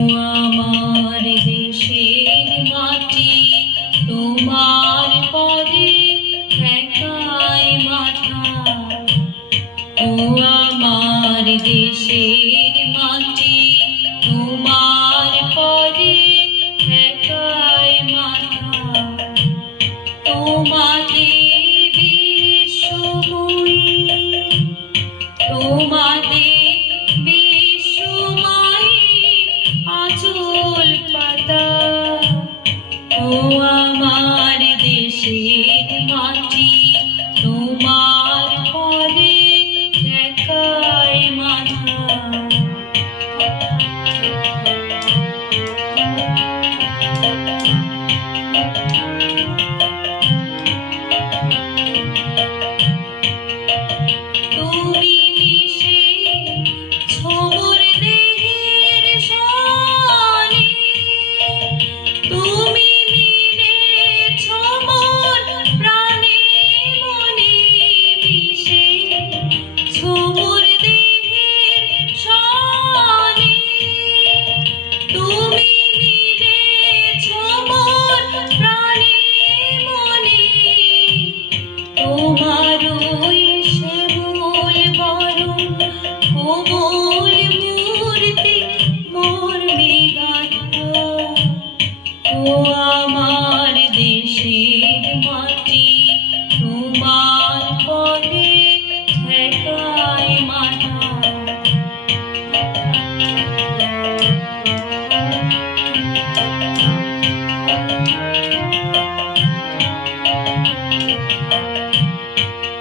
আমার দেশের মাটি তোমার পরে ঠেকায় মাথা। ও আমার দেশের মাটি তোমার পরে ঠেকায় মাথা। তোমাদের বিশ্বময়ী তোমাদের ও আমার দেশের মাটি তোমার পরে ঠেকায় মাথা। তুমি মিশে ছোমর দেহের সনে, তুমি ও আমার দেশের মাটি তোমার পরে ঠেকায় মাথা।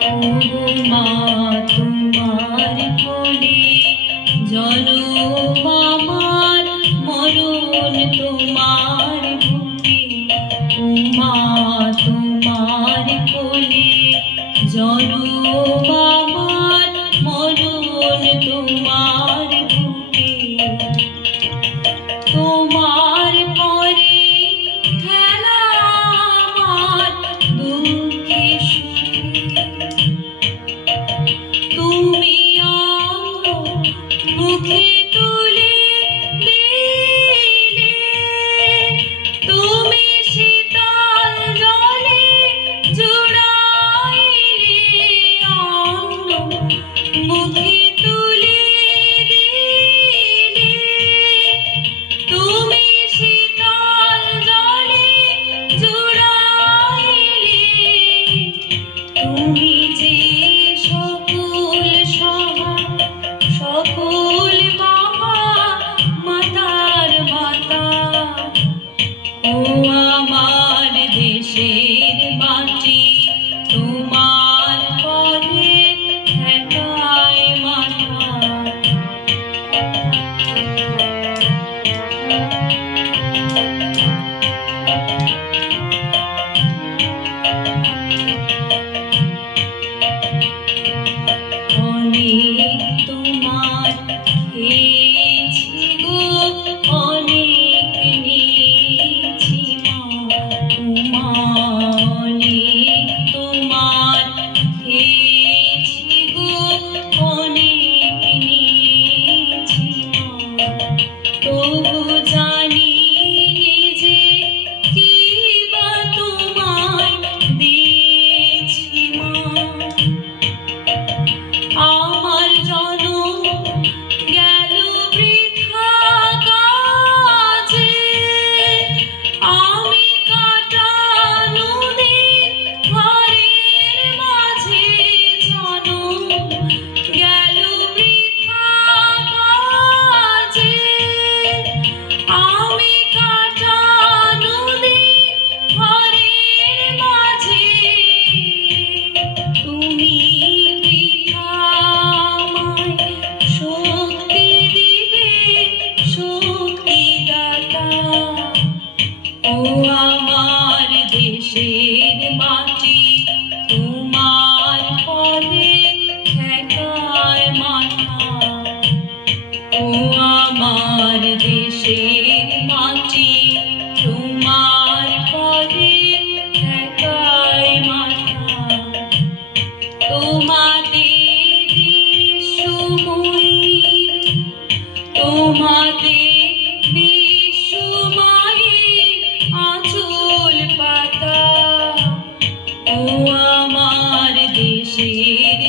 ও মা তোমার কোলে জনম আমার, মরণ তোমার বুকে। ও মা তোমার কোলে জনম আমার, মরণ তোমার বুকে। তোমার পরে খেলা আমার দুঃখে সুখে। তুমি মুখে তুলে দিলে, তুমি শীতল জলে জুড়াইলে অন্ন মুখে তুলে দিলে। তুমি শীতল জলে জুড়াইলে, তুমি যে সকল সহা সকল মহা মাতার মাতা। ও আমার দেশের মাটি তোমার পরে ঠেকায় মাথা। অনেক তোমার খেয়েছি গো, অনেক নিয়েছি মা। অনেক তোমার খেয়েছি গো, অনেক নিয়েছি মা। তবু জানি যে কি বা তোমায় দিয়েছি মা। আমার জনম গেল বৃথা কাজে, আমি কাটানো দিন ঘরের মাঝে। জনম গেল বৃথা কাজে, আমি কাটানো দিন ঘরের মাঝে। তুমি ও আমার দেশের মাটি তোমার পরে ঠেকায় মাথা। ও আমার দেশের মাটি তোমার পরে ঠেকায় মাথা। তোমাদের বিশ্বময়ী তোমাদের ফুল পাতা ও আমার দেশের